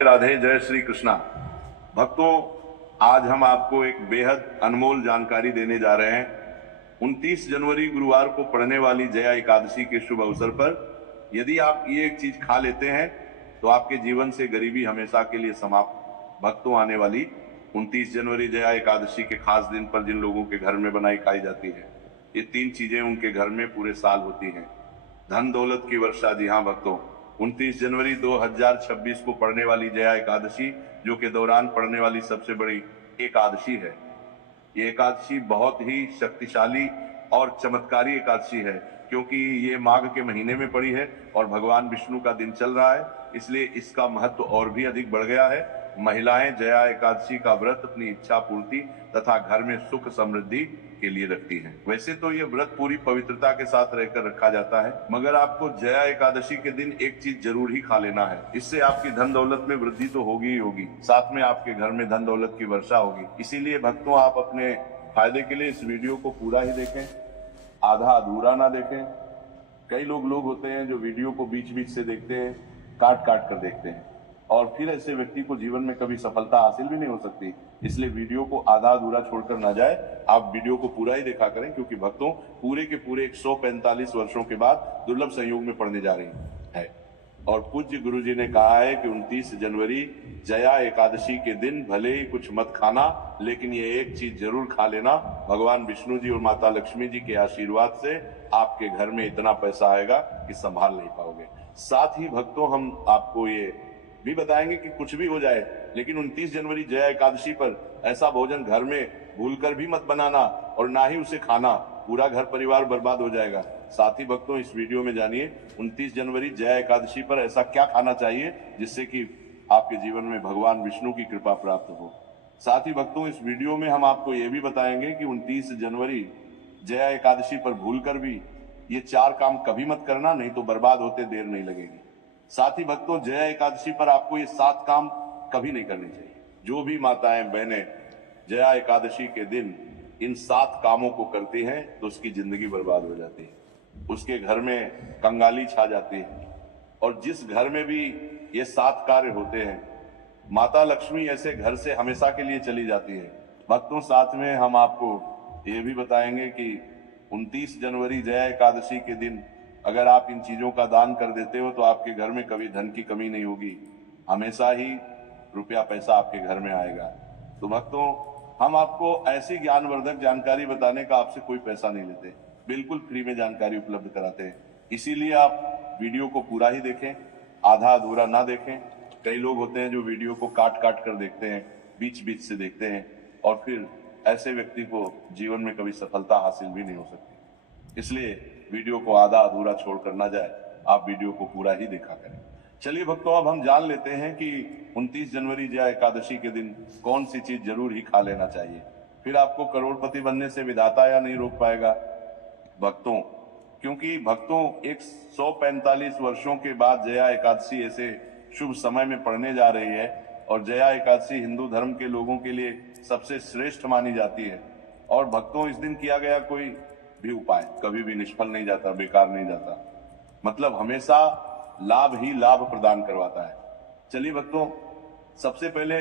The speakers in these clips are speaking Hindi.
राधे, जय श्री कृष्णा। भक्तों, आज हम आपको एक बेहद अनमोल जानकारी देने जा रहे हैं। 29 जनवरी गुरुवार को पड़ने वाली जया एकादशी के शुभ अवसर पर यदि आप ये एक चीज खा लेते हैं तो आपके जीवन से गरीबी हमेशा के लिए समाप्त। भक्तों, आने वाली 29 जनवरी जया एकादशी के खास दिन पर जिन लोगों के घर में बनाई खाई जाती है, ये 3 चीजें उनके घर में पूरे साल होती हैं। धन दौलत की वर्षा। जी हाँ भक्तों, 29 जनवरी 2026 को पड़ने वाली जया एकादशी जो के दौरान पड़ने वाली सबसे बड़ी एकादशी है। ये एकादशी बहुत ही शक्तिशाली और चमत्कारी एकादशी है, क्योंकि ये माघ के महीने में पड़ी है और भगवान विष्णु का दिन चल रहा है, इसलिए इसका महत्व और भी अधिक बढ़ गया है। महिलाएं जया एकादशी का व्रत अपनी इच्छा पूर्ति तथा घर में सुख समृद्धि के लिए रखती हैं। वैसे तो ये व्रत पूरी पवित्रता के साथ रहकर रखा जाता है, मगर आपको जया एकादशी के दिन एक चीज जरूर ही खा लेना है। इससे आपकी धन दौलत में वृद्धि तो होगी ही होगी, साथ में आपके घर में धन दौलत की वर्षा होगी। इसीलिए भक्तों, आप अपने फायदे के लिए इस वीडियो को पूरा ही देखें, आधा अधूरा ना देखें। कई लोग होते हैं जो वीडियो को बीच बीच से देखते हैं, काट काट कर देखते हैं, और फिर ऐसे व्यक्ति को जीवन में कभी सफलता हासिल भी नहीं हो सकती। इसलिए वीडियो को आधा अधूरा छोड़कर ना जाए, आप वीडियो को पूरा ही देखा करें, क्योंकि भक्तों, पूरे के पूरे 145 वर्षों के बाद दुर्लभ संयोग में पड़ने जा रही है। और पूज्य गुरु जी ने कहा है कि 29 जनवरी जया एकादशी के दिन भले ही कुछ मत खाना, लेकिन ये एक चीज जरूर खा लेना। भगवान विष्णु जी और माता लक्ष्मी जी के आशीर्वाद से आपके घर में इतना पैसा आएगा कि संभाल नहीं पाओगे। साथ ही भक्तों, हम आपको ये भी बताएंगे कि कुछ भी हो जाए, लेकिन 29 जनवरी जया एकादशी पर ऐसा भोजन घर में भूलकर भी मत बनाना और ना ही उसे खाना, पूरा घर परिवार बर्बाद हो जाएगा। साथ ही भक्तों, इस वीडियो में जानिए 29 जनवरी जया एकादशी पर ऐसा क्या खाना चाहिए जिससे कि आपके जीवन में भगवान विष्णु की कृपा प्राप्त हो। साथ ही भक्तों, इस वीडियो में हम आपको यह भी बताएंगे कि 29 जनवरी जया एकादशी पर भूलकर भी ये 4 काम कभी मत करना, नहीं तो बर्बाद होते देर नहीं लगेगी। साथ ही भक्तों, जया एकादशी पर आपको ये 7 काम कभी नहीं करने चाहिए। जो भी माताएं बहनें जया एकादशी के दिन इन 7 कामों को करती हैं तो उसकी जिंदगी बर्बाद हो जाती है, उसके घर में कंगाली छा जाती है। और जिस घर में भी ये 7 कार्य होते हैं, माता लक्ष्मी ऐसे घर से हमेशा के लिए चली जाती है। भक्तों, साथ में हम आपको ये भी बताएंगे कि 29 जनवरी जया एकादशी के दिन अगर आप इन चीजों का दान कर देते हो तो आपके घर में कभी धन की कमी नहीं होगी, हमेशा ही रुपया पैसा आपके घर में आएगा। तो भक्तों, हम आपको ऐसी ज्ञानवर्धक जानकारी बताने का आपसे कोई पैसा नहीं लेते, बिल्कुल फ्री में जानकारी उपलब्ध कराते हैं। इसीलिए आप वीडियो को पूरा ही देखें, आधा अधूरा ना देखें। कई लोग होते हैं जो वीडियो को काट काट कर देखते हैं, बीच बीच से देखते हैं, और फिर ऐसे व्यक्ति को जीवन में कभी सफलता हासिल भी नहीं हो सकती। इसलिए वीडियो को आधा अधूरा छोड़कर ना जाए, आप वीडियो को पूरा ही देखा करें। चलिए भक्तों, अब हम जान लेते हैं कि 29 जनवरी जया एकादशी के दिन कौन सी चीज जरूर ही खा लेना चाहिए, फिर आपको करोड़पति बनने से विधाता या नहीं रोक पाएगा। भक्तों, क्योंकि भक्तों 145 वर्षों के बाद जया एकादशी ऐसे शुभ समय में पड़ने जा रही है, और जया एकादशी हिंदू धर्म के लोगों के लिए सबसे श्रेष्ठ मानी जाती है। और भक्तों, इस दिन किया गया कोई भी उपाय कभी भी निष्फल नहीं जाता, बेकार नहीं जाता, मतलब हमेशा लाभ ही लाभ प्रदान करवाता है। चलिए भक्तों, सबसे पहले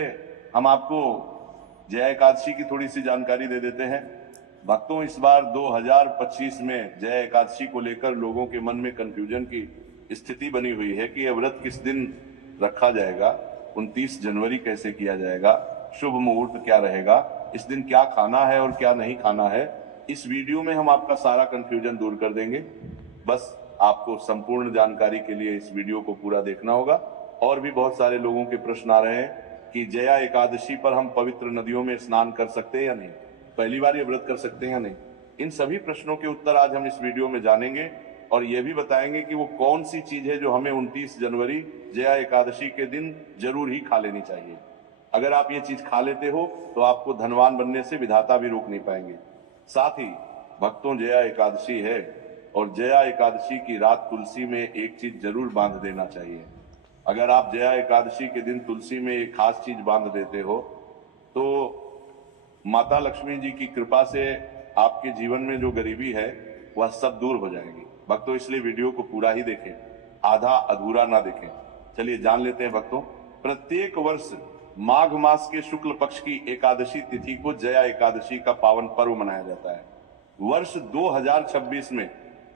हम आपको जया एकादशी की थोड़ी सी जानकारी दे देते हैं। भक्तों, इस बार 2025 में जया एकादशी को लेकर लोगों के मन में कंफ्यूजन की स्थिति बनी हुई है कि यह व्रत किस दिन रखा जाएगा, 29 जनवरी कैसे किया जाएगा, शुभ मुहूर्त क्या रहेगा, इस दिन क्या खाना है और क्या नहीं खाना है। इस वीडियो में हम आपका सारा कंफ्यूजन दूर कर देंगे। बस आपको संपूर्ण जानकारी के लिए इस वीडियो को पूरा देखना होगा। और भी बहुत सारे लोगों के प्रश्न आ रहे हैं कि जया एकादशी पर हम पवित्र नदियों में स्नान कर सकते हैं या नहीं, पहली बार ये व्रत कर सकते हैं या नहीं। इन सभी प्रश्नों के उत्तर आज हम इस वीडियो में जानेंगे, और ये भी बताएंगे कि वो कौन सी चीज है जो हमें 29 जनवरी जया एकादशी के दिन जरूर ही खा लेनी चाहिए। अगर आप ये चीज खा लेते हो तो आपको धनवान बनने से विधाता भी रोक नहीं पाएंगे। साथ ही भक्तों, जया एकादशी है और जया एकादशी की रात तुलसी में एक चीज जरूर बांध देना चाहिए। अगर आप जया एकादशी के दिन तुलसी में एक खास चीज बांध देते हो तो माता लक्ष्मी जी की कृपा से आपके जीवन में जो गरीबी है वह सब दूर हो जाएगी। भक्तों, इसलिए वीडियो को पूरा ही देखें, आधा अधूरा ना देखें। चलिए जान लेते हैं भक्तों। प्रत्येक वर्ष माघ मास के शुक्ल पक्ष की एकादशी तिथि को जया एकादशी का पावन पर्व मनाया जाता है। वर्ष 2026 में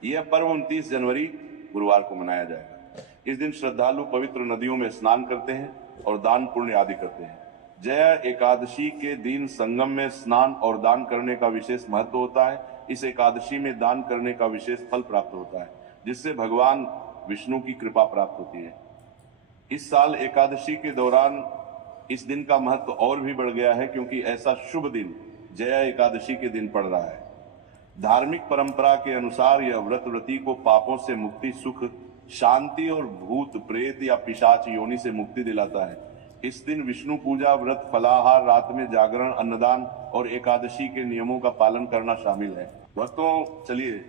यह पर्व 29 जनवरी गुरुवार को मनाया जाएगा। इस दिन श्रद्धालु पवित्र नदियों में स्नान करते हैं और दान पुण्य आदि करते हैं। जया एकादशी के दिन संगम में स्नान और दान करने का विशेष महत्व होता है। इस एकादशी में दान करने का विशेष फल प्राप्त होता है, जिससे भगवान विष्णु की कृपा प्राप्त होती है। इस साल एकादशी के दौरान इस दिन का महत्व और भी बढ़ गया है, क्योंकि ऐसा शुभ दिन जया एकादशी के दिन पड़ रहा है। धार्मिक परंपरा के अनुसार यह व्रती को पापों से मुक्ति, सुख, शांति और भूत प्रेत या पिशाच योनि से मुक्ति दिलाता है। इस दिन विष्णु पूजा, व्रत, फलाहार, रात में जागरण, अन्नदान और एकादशी के नियमों का पालन करना शामिल है। भक्तों, चलिए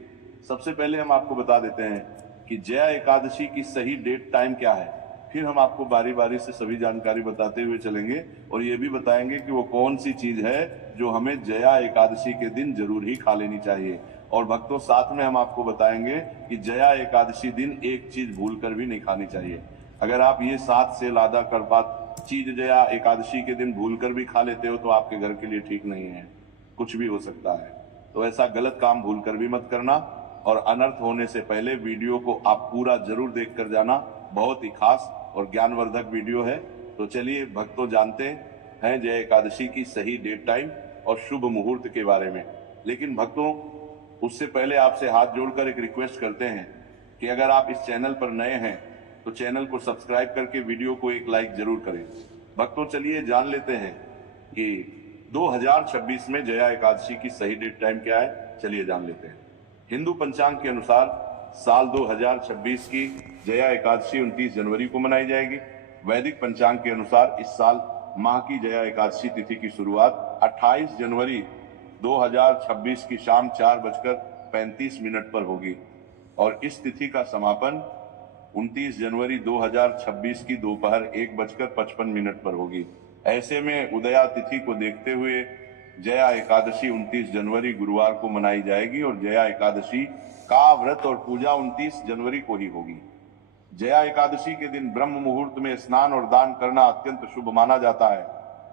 सबसे पहले हम आपको बता देते हैं कि जया एकादशी की सही डेट टाइम क्या है। फिर हम आपको बारी बारी से सभी जानकारी बताते हुए चलेंगे और ये भी बताएंगे कि वो कौन सी चीज है जो हमें जया एकादशी के दिन जरूर ही खा लेनी चाहिए। और भक्तों, साथ में हम आपको बताएंगे कि जया एकादशी दिन एक चीज भूल कर भी नहीं खानी चाहिए। अगर आप ये 7 से लादा कर चीज जया एकादशी के दिन भूल कर भी खा लेते हो तो आपके घर के लिए ठीक नहीं है, कुछ भी हो सकता है। तो ऐसा गलत काम भूल कर भी मत करना और अनर्थ होने से पहले वीडियो को आप पूरा जरूर देख कर जाना। बहुत ही खास और ज्ञानवर्धक वीडियो है। तो चलिए भक्तों, जानते हैं जय एकादशी की सही डेट टाइम और शुभ मुहूर्त के बारे में। लेकिन भक्तों, उससे पहले आपसे हाथ जोड़कर एक रिक्वेस्ट करते हैं कि अगर आप इस चैनल पर नए हैं तो चैनल को सब्सक्राइब करके वीडियो को एक लाइक जरूर करें। भक्तों, चलिए जान लेते हैं कि 2026 में जया एकादशी की सही डेट टाइम क्या है। चलिए जान लेते हैं। हिंदू पंचांग के अनुसार साल 2026 की जया एकादशी 29 जनवरी को मनाई जाएगी। वैदिक पंचांग के अनुसार इस साल माह की जया एकादशी तिथि की शुरुआत 28 जनवरी 2026 की शाम 4:35 पर होगी और इस तिथि का समापन 29 जनवरी 2026 की दोपहर 1:55 पर होगी। ऐसे में उदया तिथि को देखते हुए जया एकादशी 29 जनवरी गुरुवार को मनाई जाएगी और जया एकादशी का व्रत और पूजा 29 जनवरी को ही होगी। जया एकादशी के दिन ब्रह्म मुहूर्त में स्नान और दान करना अत्यंत शुभ माना जाता है।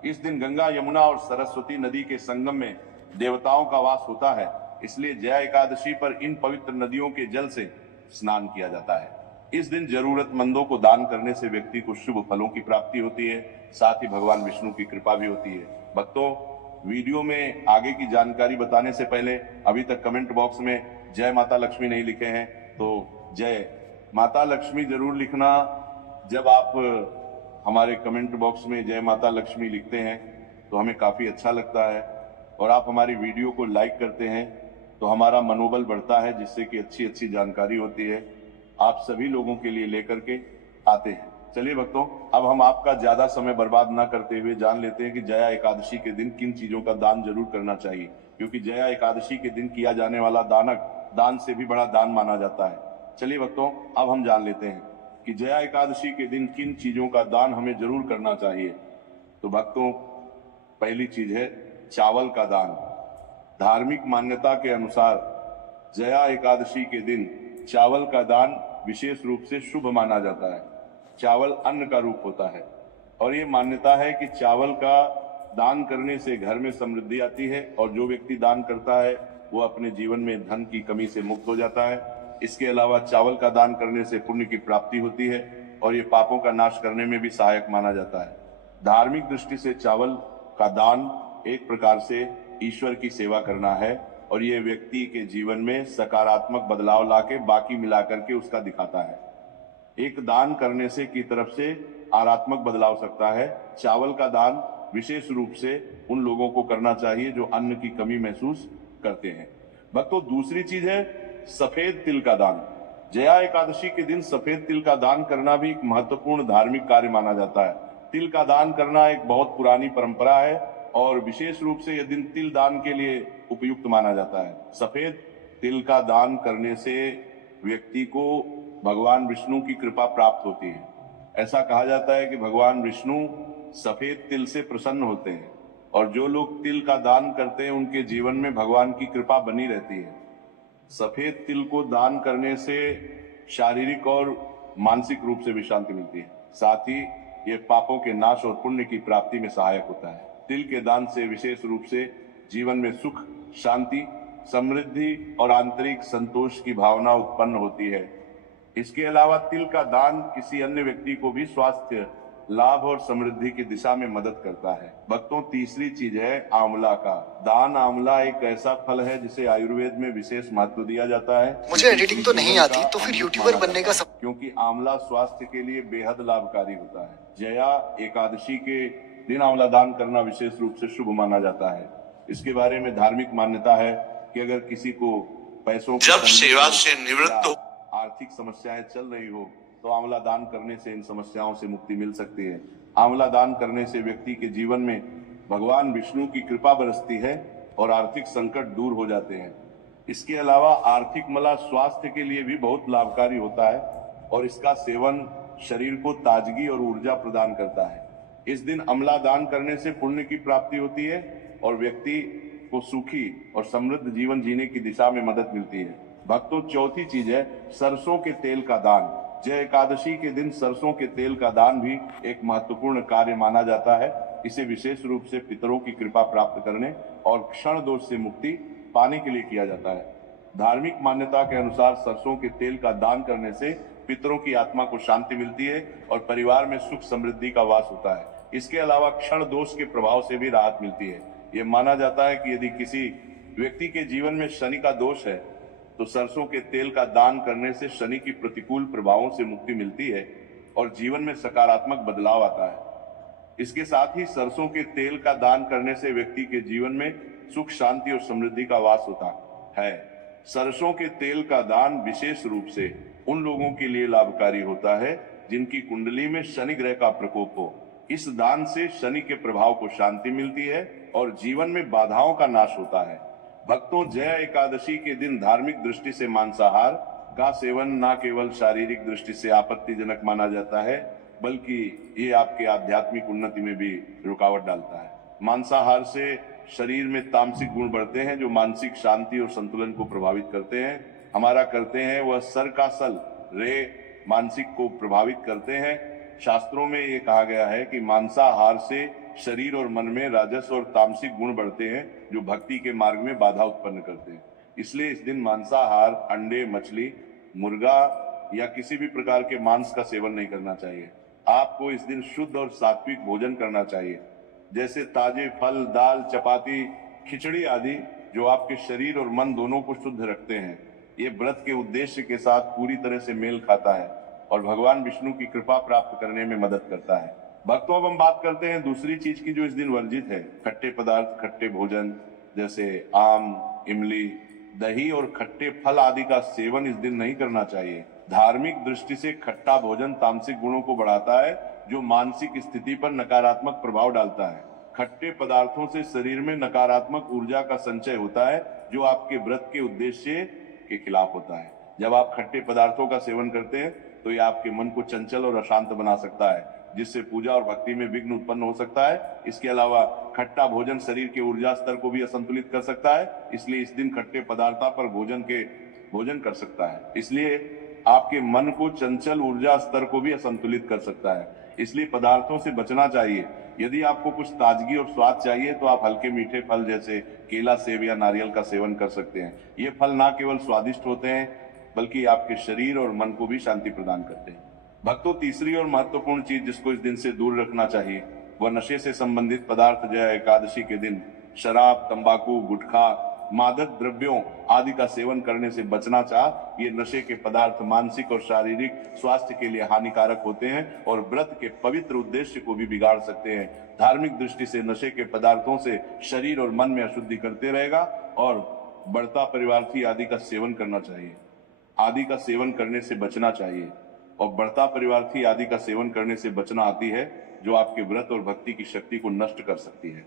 इस दिन गंगा, यमुना और सरस्वती नदी के संगम में देवताओं का वास होता है, इसलिए जया एकादशी पर इन पवित्र नदियों के जल से स्नान किया जाता है। इस दिन जरूरतमंदों को दान करने से व्यक्ति को शुभ फलों की प्राप्ति होती है, साथ ही भगवान विष्णु की कृपा भी होती है। भक्तों, वीडियो में आगे की जानकारी बताने से पहले अभी तक कमेंट बॉक्स में जय माता लक्ष्मी नहीं लिखे हैं तो जय माता लक्ष्मी जरूर लिखना। जब आप हमारे कमेंट बॉक्स में जय माता लक्ष्मी लिखते हैं तो हमें काफी अच्छा लगता है और आप हमारी वीडियो को लाइक करते हैं तो हमारा मनोबल बढ़ता है, जिससे कि अच्छी जानकारी होती है आप सभी लोगों के लिए लेकर के आते हैं। चलिए भक्तों, अब हम आपका ज्यादा समय बर्बाद ना करते हुए जान लेते हैं कि जया एकादशी के दिन किन चीजों का दान जरूर करना चाहिए, क्योंकि जया एकादशी के दिन किया जाने वाला दान से भी बड़ा दान माना जाता है। चलिए भक्तों, अब हम जान लेते हैं कि जया एकादशी के दिन किन चीजों का दान हमें जरूर करना चाहिए। तो भक्तों, पहली चीज है चावल का दान। धार्मिक मान्यता के अनुसार जया एकादशी के दिन चावल का दान विशेष रूप से शुभ माना जाता है। चावल अन्न का रूप होता है और ये मान्यता है कि चावल का दान करने से घर में समृद्धि आती है और जो व्यक्ति दान करता है वो अपने जीवन में धन की कमी से मुक्त हो जाता है। इसके अलावा चावल का दान करने से पुण्य की प्राप्ति होती है और ये पापों का नाश करने में भी सहायक माना जाता है। धार्मिक दृष्टि से चावल का दान एक प्रकार से ईश्वर की सेवा करना है और ये व्यक्ति के जीवन में सकारात्मक बदलाव लाके बाकी मिलाकर के उसका दिखाता है। एक दान करने से की तरफ से आरात्मक बदलाव सकता है। चावल का दान विशेष रूप से उन लोगों को करना चाहिए जो अन्न की कमी महसूस करते हैं। भक्तों, दूसरी चीज है सफेद तिल का दान। जया एकादशी के दिन सफेद तिल का दान करना भी एक महत्वपूर्ण धार्मिक कार्य माना जाता है। तिल का दान करना एक बहुत पुरानी परंपरा है और विशेष रूप से यह दिन तिल दान के लिए उपयुक्त माना जाता है। सफेद तिल का दान करने से व्यक्ति को भगवान विष्णु की कृपा प्राप्त होती है। ऐसा कहा जाता है कि भगवान विष्णु सफेद तिल से प्रसन्न होते हैं और जो लोग तिल का दान करते हैं उनके जीवन में भगवान की कृपा बनी रहती है। सफेद तिल को दान करने से शारीरिक और मानसिक रूप से भी शांति मिलती है। साथ ही ये पापों के नाश और पुण्य की प्राप्ति में सहायक होता है। तिल के दान से विशेष रूप से जीवन में सुख, शांति, समृद्धि और आंतरिक संतोष की भावना उत्पन्न होती है। इसके अलावा तिल का दान किसी अन्य व्यक्ति को भी स्वास्थ्य, लाभ और समृद्धि की दिशा में मदद करता है। भक्तों, तीसरी चीज है आंवला का दान। आंवला एक ऐसा फल है जिसे आयुर्वेद में विशेष महत्व दिया जाता है। मुझे एडिटिंग तो नहीं आती, तो फिर यूट्यूबर बनने का क्योंकि आंवला स्वास्थ्य के लिए बेहद लाभकारी होता है। जया एकादशी के दिन आंवला दान करना विशेष रूप से शुभ माना जाता है। इसके बारे में धार्मिक मान्यता है कि अगर किसी को पैसों जब सेवा से निवृत्त हो, आर्थिक समस्याएं चल रही हो, तो आंवला दान करने से इन समस्याओं से मुक्ति मिल सकती है। आंवला दान करने से व्यक्ति के जीवन में भगवान विष्णु की कृपा बरसती है और आर्थिक संकट दूर हो जाते हैं। इसके अलावा आर्थिक मला स्वास्थ्य के लिए भी बहुत लाभकारी होता है और इसका सेवन शरीर को ताजगी और ऊर्जा प्रदान करता है। इस दिन आंवला दान करने से पुण्य की प्राप्ति होती है और व्यक्ति को सुखी और समृद्ध जीवन जीने की दिशा में मदद मिलती है। भक्तों, चौथी चीज है सरसों के तेल का दान। जय एकादशी के दिन सरसों के तेल का दान भी एक महत्वपूर्ण कार्य माना जाता है। इसे विशेष रूप से पितरों की कृपा प्राप्त करने और क्षण दोष से मुक्ति पाने के लिए किया जाता है। धार्मिक मान्यता के अनुसार सरसों के तेल का दान करने से पितरों की आत्मा को शांति मिलती है और परिवार में सुख समृद्धि का वास होता है। इसके अलावा क्षण दोष के प्रभाव से भी राहत मिलती है। ये माना जाता है कि यदि किसी व्यक्ति के जीवन में शनि का दोष है तो सरसों के तेल का दान करने से शनि की प्रतिकूल प्रभावों से मुक्ति मिलती है और जीवन में सकारात्मक बदलाव आता है। इसके साथ ही सरसों के तेल का दान करने से व्यक्ति के जीवन में सुख, शांति और समृद्धि का वास होता है। सरसों के तेल का दान विशेष रूप से उन लोगों के लिए लाभकारी होता है जिनकी कुंडली में शनि ग्रह का प्रकोप हो। इस दान से शनि के प्रभाव को शांति मिलती है और जीवन में बाधाओं का नाश होता है। भक्तों, जया एकादशी के दिन धार्मिक दृष्टि से मांसाहार का सेवन न केवल शारीरिक दृष्टि से आपत्तिजनक माना जाता है, बल्कि ये आपके आध्यात्मिक उन्नति में भी रुकावट डालता है। मांसाहार से शरीर में तामसिक गुण बढ़ते हैं जो मानसिक शांति और संतुलन को प्रभावित करते हैं। हमारा करते हैं वह सर का सल रे मानसिक को प्रभावित करते हैं। शास्त्रों में ये कहा गया है कि मांसाहार से शरीर और मन में राजस और तामसिक गुण बढ़ते हैं जो भक्ति के मार्ग में बाधा उत्पन्न करते हैं। इसलिए इस दिन मांसाहार, अंडे, मछली, मुर्गा या किसी भी प्रकार के मांस का सेवन नहीं करना चाहिए। आपको इस दिन शुद्ध और सात्विक भोजन करना चाहिए, जैसे ताजे फल, दाल, चपाती, खिचड़ी आदि, जो आपके शरीर और मन दोनों को शुद्ध रखते हैं। ये व्रत के उद्देश्य के साथ पूरी तरह से मेल खाता है और भगवान विष्णु की कृपा प्राप्त करने में मदद करता है। भक्तों, अब हम बात करते हैं दूसरी चीज की जो इस दिन वर्जित है। खट्टे पदार्थ, खट्टे भोजन जैसे आम, इमली, दही और खट्टे फल आदि का सेवन इस दिन नहीं करना चाहिए। धार्मिक दृष्टि से खट्टा भोजन तामसिक गुणों को बढ़ाता है जो मानसिक स्थिति पर नकारात्मक प्रभाव डालता है। खट्टे पदार्थों से शरीर में नकारात्मक ऊर्जा का संचय होता है जो आपके व्रत के उद्देश्य के खिलाफ होता है। जब आप खट्टे पदार्थों का सेवन करते हैं तो ये आपके मन को चंचल और अशांत बना सकता है, जिससे पूजा और भक्ति में विघ्न उत्पन्न हो सकता है। इसके अलावा खट्टा भोजन शरीर के ऊर्जा स्तर को भी असंतुलित कर सकता है, इसलिए इस दिन खट्टे पदार्थों पर भोजन कर सकता है। इसलिए आपके मन को चंचल ऊर्जा स्तर को भी असंतुलित कर सकता है, इसलिए पदार्थों से बचना चाहिए। यदि आपको कुछ ताजगी और स्वाद चाहिए तो आप हल्के मीठे फल जैसे केला, सेब या नारियल का सेवन कर सकते हैं। ये फल न केवल स्वादिष्ट होते हैं बल्कि आपके शरीर और मन को भी शांति प्रदान करते हैं। भक्तों, तीसरी और महत्वपूर्ण चीज जिसको इस दिन से दूर रखना चाहिए वह नशे से संबंधित पदार्थ। जय एकादशी के दिन शराब, तंबाकू, गुटखा, मादक द्रव्यों आदि का सेवन करने से बचना चाह। ये नशे के पदार्थ मानसिक और शारीरिक स्वास्थ्य के लिए हानिकारक होते हैं और व्रत के पवित्र उद्देश्य को भी बिगाड़ सकते हैं। धार्मिक दृष्टि से नशे के पदार्थों से शरीर और मन में अशुद्धि करते रहेगा और बढ़ता परिवार्थी आदि का सेवन करना चाहिए। आदि का सेवन करने से बचना चाहिए और बढ़ता परिवार्थी आदि का सेवन करने से बचना आती है जो आपके व्रत और भक्ति की शक्ति को नष्ट कर सकती है।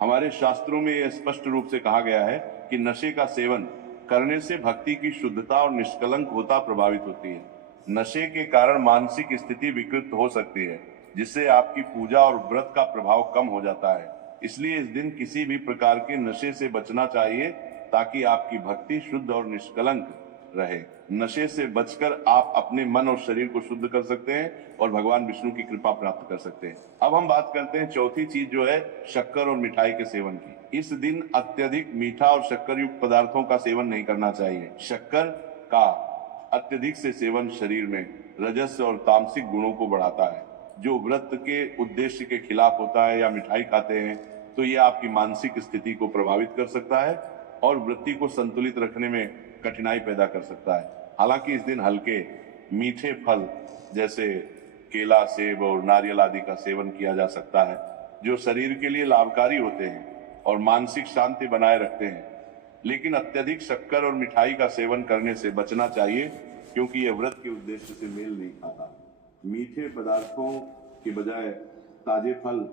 हमारे शास्त्रों में यह स्पष्ट रूप से कहा गया है कि नशे का सेवन करने से भक्ति की शुद्धता और निष्कलंक होता प्रभावित होती है। नशे के कारण मानसिक स्थिति विकृत हो सकती है, जिससे आपकी पूजा और व्रत का प्रभाव कम हो जाता है। इसलिए इस दिन किसी भी प्रकार के नशे से बचना चाहिए ताकि आपकी भक्ति शुद्ध और निष्कलंक रहे। नशे से बचकर आप अपने मन और शरीर को शुद्ध कर सकते हैं और भगवान विष्णु की कृपा प्राप्त कर सकते हैं। अब हम बात करते हैं चौथी चीज जो है शक्कर और मिठाई के सेवन की। इस दिन अत्यधिक मीठा और शक्कर युक्त पदार्थों का सेवन नहीं करना चाहिए। शक्कर का अत्यधिक से सेवन शरीर में रजस और तामसिक गुणों को बढ़ाता है, जो व्रत के उद्देश्य के खिलाफ होता है। या मिठाई खाते हैं तो ये आपकी मानसिक स्थिति को प्रभावित कर सकता है और वृत्ति को संतुलित रखने में कठिनाई पैदा कर सकता है। हालांकि इस दिन हल्के मीठे फल जैसे केला, सेब और नारियल आदि का सेवन किया जा सकता है, जो शरीर के लिए लाभकारी होते हैं और मानसिक शांति बनाए रखते हैं। लेकिन अत्यधिक शक्कर और मिठाई का सेवन करने से बचना चाहिए, क्योंकि यह व्रत के उद्देश्य से मेल नहीं खाता। मीठे पदार्थों के बजाय ताजे फल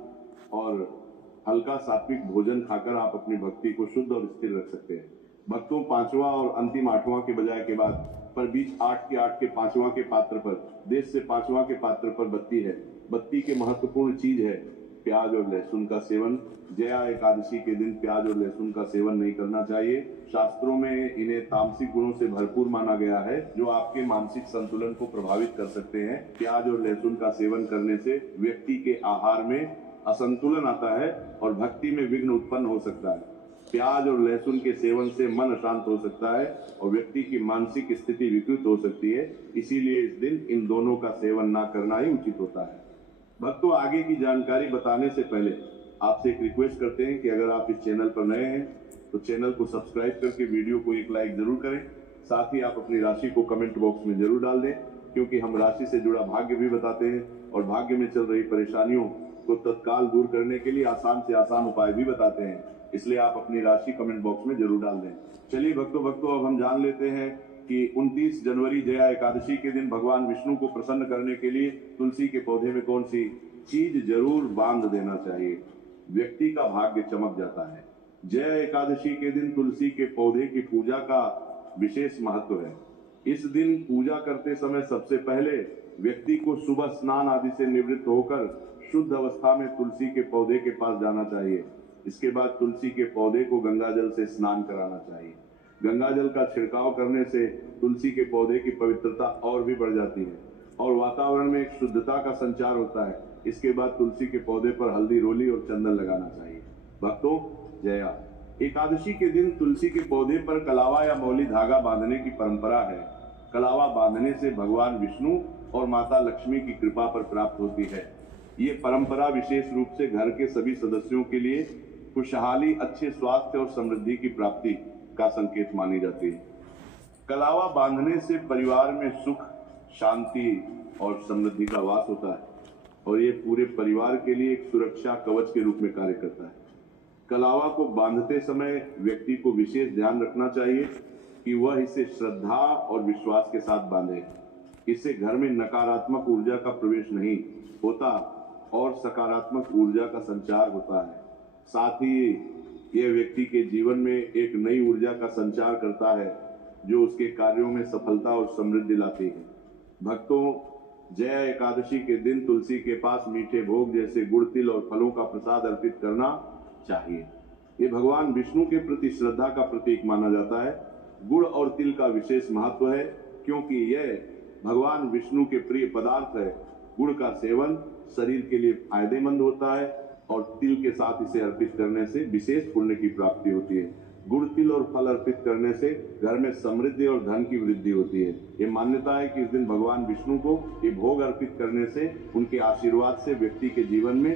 और हल्का सात्विक भोजन खाकर आप अपनी भक्ति को शुद्ध और स्थिर रख सकते हैं। भक्तों, पांचवा और अंतिम आठवां के बजाय के बाद पर बीच 8 के पांचवां के पात्र पर, देश से पांचवां के पात्र पर बत्ती है। बत्ती के महत्वपूर्ण चीज है प्याज और लहसुन का सेवन। जया एकादशी के दिन प्याज और लहसुन का सेवन नहीं करना चाहिए। शास्त्रों में इन्हें तामसिक गुणों से भरपूर माना गया है, जो आपके मानसिक संतुलन को प्रभावित कर सकते हैं। प्याज और लहसुन का सेवन करने से व्यक्ति के आहार में असंतुलन आता है और भक्ति में विघ्न उत्पन्न हो सकता है। प्याज और लहसुन के सेवन से मन अशांत हो सकता है और व्यक्ति की मानसिक स्थिति विकृत हो सकती है। इसीलिए इस दिन इन दोनों का सेवन ना करना ही उचित होता है। भक्तों, आगे की जानकारी बताने से पहले आपसे एक रिक्वेस्ट करते हैं कि अगर आप इस चैनल पर नए हैं तो चैनल को सब्सक्राइब करके वीडियो को एक लाइक जरूर करें। साथ ही आप अपनी राशि को कमेंट बॉक्स में जरूर डाल दें, क्योंकि हम राशि से जुड़ा भाग्य भी बताते हैं और भाग्य में चल रही परेशानियों को तत्काल दूर करने के लिए आसान से आसान उपाय भी बताते हैं। इसलिए आप अपनी राशि कमेंट बॉक्स में जरूर डाल दें। चलिए भक्तों, अब हम जान लेते हैं कि 29 जनवरी जया एकादशी के दिन भगवान विष्णु को प्रसन्न करने के लिए तुलसी के पौधे में कौन सी चीज जरूर बांध देना चाहिए। व्यक्ति का भाग्य चमक जाता है। जया एकादशी के दिन तुलसी के पौधे की पूजा का विशेष महत्व है। इस दिन पूजा करते समय सबसे पहले व्यक्ति को सुबह स्नान आदि से निवृत्त होकर शुद्ध अवस्था में तुलसी के पौधे के पास जाना चाहिए। इसके बाद तुलसी के पौधे को गंगा जल से स्नान कराना चाहिए। गंगा जल का छिड़काव करने से तुलसी के पौधे की पवित्रता और भी बढ़ जाती है और वातावरण में एक शुद्धता का संचार होता है। इसके बाद तुलसी के पौधे पर हल्दी, रोली और चंदन लगाना चाहिए। भक्तों, जया एकादशी के दिन तुलसी के पौधे पर कलावा या मौली धागा बांधने की परंपरा है। कलावा बांधने से भगवान विष्णु और माता लक्ष्मी की कृपा पर प्राप्त होती है। ये परंपरा विशेष रूप से घर के सभी सदस्यों के लिए खुशहाली, अच्छे स्वास्थ्य और समृद्धि की प्राप्ति का संकेत मानी जाती है। कलावा बांधने से परिवार में सुख, शांति और समृद्धि का वास होता है और ये पूरे परिवार के लिए एक सुरक्षा कवच के रूप में कार्य करता है। कलावा को बांधते समय व्यक्ति को विशेष ध्यान रखना चाहिए कि वह इसे श्रद्धा और विश्वास के साथ बांधे। इससे घर में नकारात्मक ऊर्जा का प्रवेश नहीं होता और सकारात्मक ऊर्जा का संचार होता है। साथ ही यह व्यक्ति के जीवन में एक नई ऊर्जा का संचार करता है, जो उसके कार्यों में सफलता और समृद्धि लाती है। भक्तों, जया एकादशी के दिन तुलसी के पास मीठे भोग जैसे गुड़, तिल और फलों का प्रसाद अर्पित करना चाहिए। ये भगवान विष्णु के प्रति श्रद्धा का प्रतीक माना जाता है। गुड़ और तिल का विशेष महत्व है, क्योंकि यह भगवान विष्णु के प्रिय पदार्थ है। गुड़ का सेवन शरीर के लिए फायदेमंद होता है और तिल के साथ इसे अर्पित करने से विशेष पुण्य की प्राप्ति होती है। गुड़, तिल और फल अर्पित करने से घर में समृद्धि और धन की वृद्धि होती है। ये मान्यता है कि इस दिन भगवान विष्णु को ये भोग अर्पित करने से उनके आशीर्वाद से व्यक्ति के जीवन में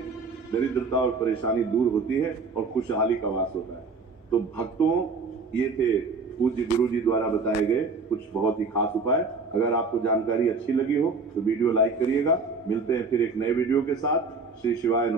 दरिद्रता और परेशानी दूर होती है और खुशहाली का वास होता है। तो भक्तों, ये थे पूज्य गुरु जी द्वारा बताए गए कुछ बहुत ही खास उपाय। अगर आपको जानकारी अच्छी लगी हो तो वीडियो लाइक करिएगा। मिलते हैं फिर एक नए वीडियो के साथ। श्री शिवाय नमः।